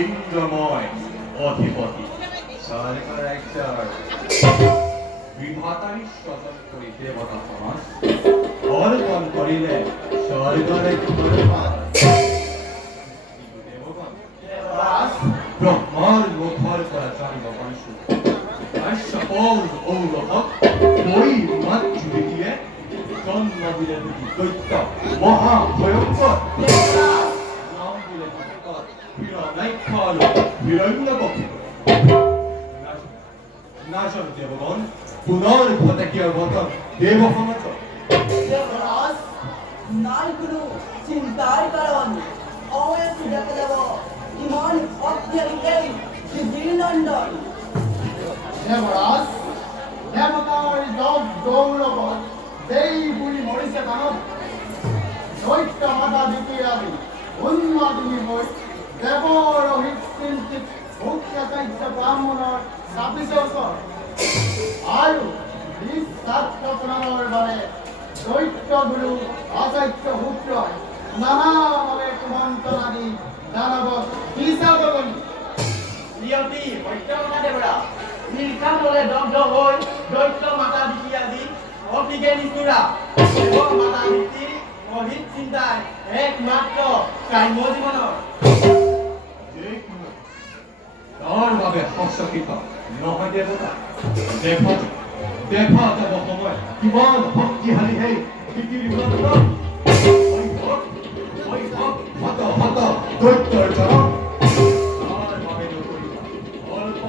ইন্দ্রময় অধিপতি সরকার বিধাতারই স্বতন করি দেবতা সমাজ অর্পণ করিলে স্বর্গরে ব্রহ্মার মুখর করা জন্ম বংশু আর সকল ঔরভক ওই মাতৃ দিয়ে জন্ম দিলে দুটি দৈত্য মহা ভয়ঙ্কর দেবগণ পুনর্ভূতকীয় বতন দেব সমাজ দেবরাজ নাই কোনো চিন্তার কারণ অবশ্যই দেখা যাব ইমান অত্যাধিক শ্রীনন্দন দেবরাজ দেবতার যোগ গৌরব সেই বুড়ি মরিছে কানত দৈত্য মাতা দ্বিতীয় আদি উন্মাদিনী হৈ দেৱৰ অহিচিন্তিত ভোক্তাচাৰ্য ব্ৰাহ্মণৰ 26 বছৰ আৰু 20 ছাত্ৰ প্ৰণামৰ বাবে দৈত্য গুৰু আচাৰ্য সূত্ৰই নানাভাৱে কুমন্ত্ৰণ আদি দানৱক দিছাবগনি নিয়তি সত্যকথা দেৱৰা নিৰ্কামলে দগ্ধ হৈ দৈত্য মাতা দিতি আদি অতিকে নিতুৰা দেৱ মাতা দিতি অহিত চিন্তাই একমাত্ৰ কাম্য জীৱনৰ তাৰ বাবে সচকিত নহয় দেৱতা দেখা যাব সময় কিমান শক্তিশালী সেই পৃথিৱীখনত হত দৈত্যৰ জনক তাৰ বাবে অল্প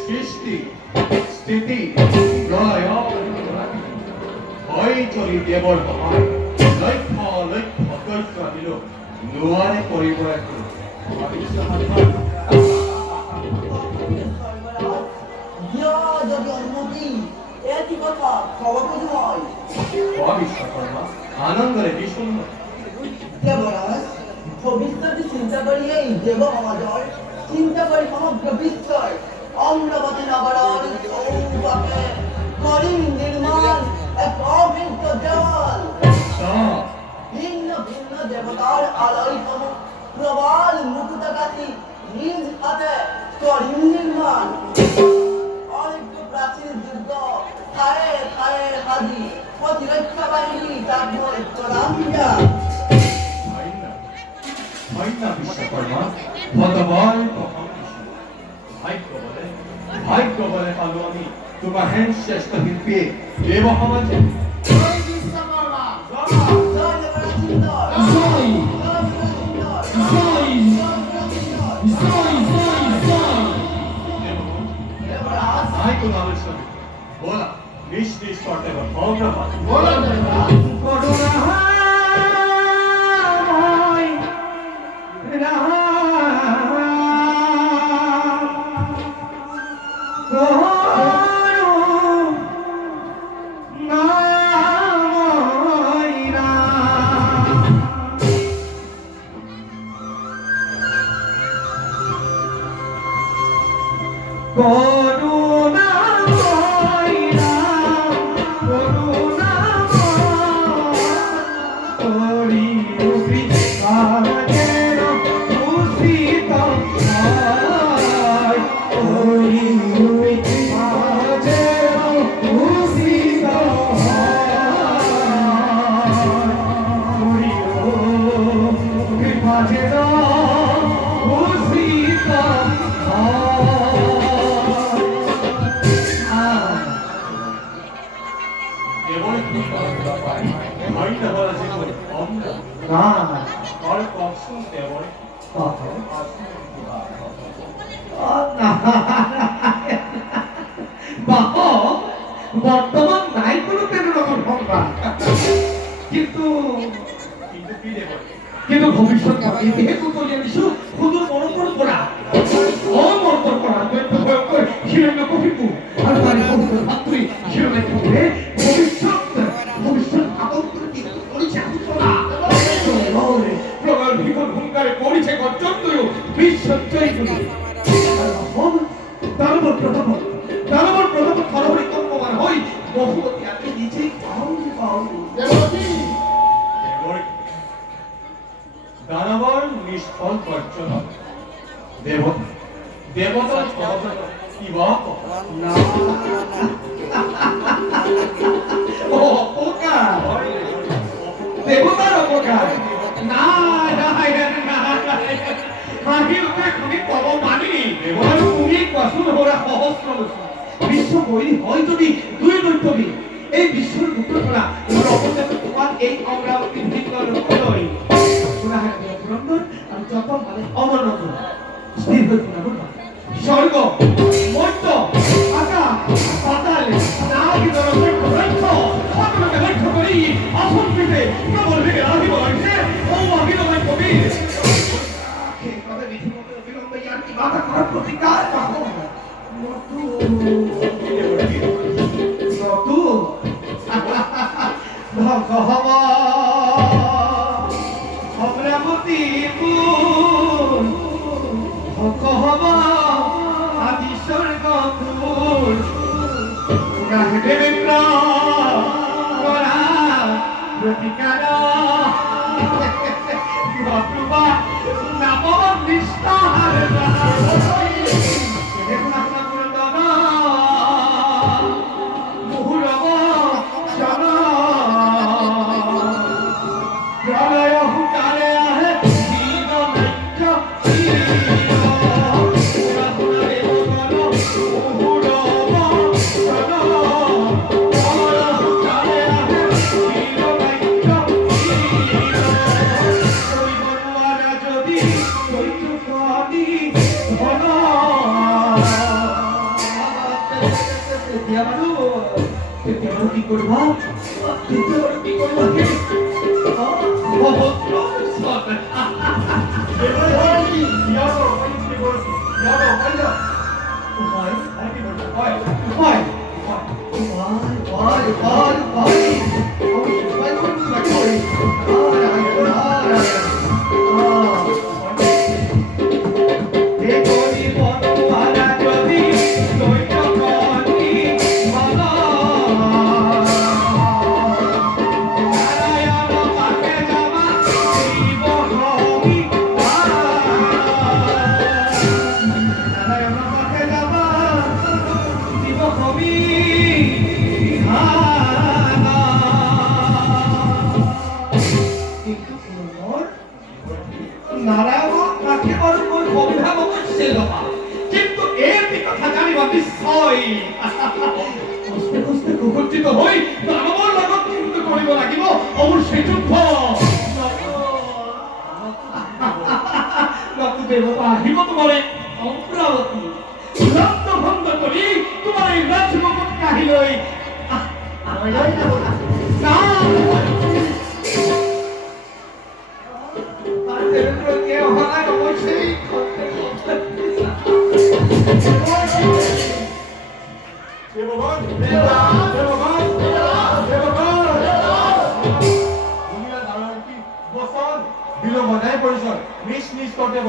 সৃষ্টি স্থিতি লয় হয় চলি দেৱৰ সহায় লক্ষ্য লক্ষ্য দৈত্য দিলো নোৱাৰে কৰিব একো যদি অনুমতি এটি কথা খবরটি হয় বিশ্বকর্মা আনন্দরে বিষণ্ণ দেবরাজ ভবিষ্যৎ চিন্তা করি এই দেব সমাজৰ চিন্তা কৰি সমগ্র বিশ্বৰ অমরাবতী নগৰৰ চৌপাশে কৰিম নিৰ্মাণ এক অভিজ্ঞ দেৱাল ভিন্ন ভিন্ন দেৱতাৰ আলয়সমূহ প্রবল মুকুতা কাটি নিজ হাতে কৰিম নিৰ্মাণ প্রাচীন যুদ্ধ ঠায়ে ঠায়ে হাজি প্রতিরক্ষা বাহিনী তার প্রদান বিশ্বকর্মা ভগবান ভাগ্য বলে পালো আমি তোমার হেন শ্রেষ্ঠ শিল্পী দেব সমাজে জয় কোনো আলোচনা নেই। বলা নিজ নিজ কর্তব্য অগ্রপথ বলো দেবরাজ। করুণাময় রাম করুণাময় রাম করুণাময় রাম করুণাময় করি বিভাগের ভূষিত হয় করি বিভাগের ভূষিত হয় করি বিভাগের ভূষিত কেবল মাইন্ড বলা যে অন্য আর কখন দেবর বর্তমান নাই কোনো তেমন রকম সংখ্যা কিন্তু কিন্তু কি দেবর কিন্তু ভবিষ্যৎ যেহেতু চলে দিছো শুধু মনোকর করা অমর্পণ করা ভয়ঙ্কর হিরণ্য কহিবু আর তার পবিত্র ভাতৃ হিরণ্য কহিবে ভবিষ্যৎ আপন করে কি করিছে আলোচনা প্রবল বিকট হুঙ্কারে করিছে গর্জন তুই বিশ্বজয় করি দানবর প্রথম থরহরি কম্পমান হই বহুমতি আগে নিজেই পাউনি দেবতী দেবর দানবর নিষ্ফল গর্জন দেবতা দেবতার সহজাত কি বাপ না ও অপকার দেবতার অপকার না মাহিলকে তুমি কব মানি দেবতার তুমি কসুন হোরা সহস্র বিশ্ব বই হয় যদি দুই দৈত্যবী এই বিশ্বের উত্তর করা অপচার তোমার এই অমরাবতী ভিতর হলই সুরাহার পুরন্দর আর যত মানে অমরনত স্থির হইতে না বলবা স্বর্গ মর্ত আকাশ পাতাল নাগি দরবেশ রক্ষ সকলকে লক্ষ্য করি অসম্পিতে প্রবল বেগে আহিব লাগছে ও অভিনয় কবির কথা বিধি মতো অবিলম্বে ইয়ার কি মাথা খারাপ প্রতিকার পাবো নতু ধ্বংস হব অমরাবতী ধ্বংস হব আদি স্বর্গ দেবেন্দ্র করা প্রতিকার নতুবা নাপব নিষ্ঠার দেখুন আপনার পুরন্দন মুহুরব জন প্রলয় হুকারে আহে দীন নাট্য কি করবা কি করবা দেবতী ইয়ারো কইতে বল ইয়ারো কইলো উপায় আর কি বলবো হয় হয় হয় হয় হয় নারায়ণ তাকে ওই অভিভাবক ছিল কিন্তু এর কথা জানিবা নিশ্চয় কষ্টে কষ্টে কুকুরচিত হই দানৱৰ লগত কিন্তু কৰিব লাগিব অৱশ্যই যুদ্ধ দেৱতা আহিব তোমাৰে অমৰাৱতী লগ্ন ভংগ কৰি তোমাৰ লৈ ৰাজমুকুট কাঢ়ি লৈ বিলম্ব নাই পৰিচয় নিজ নিজ কৰ্তব্য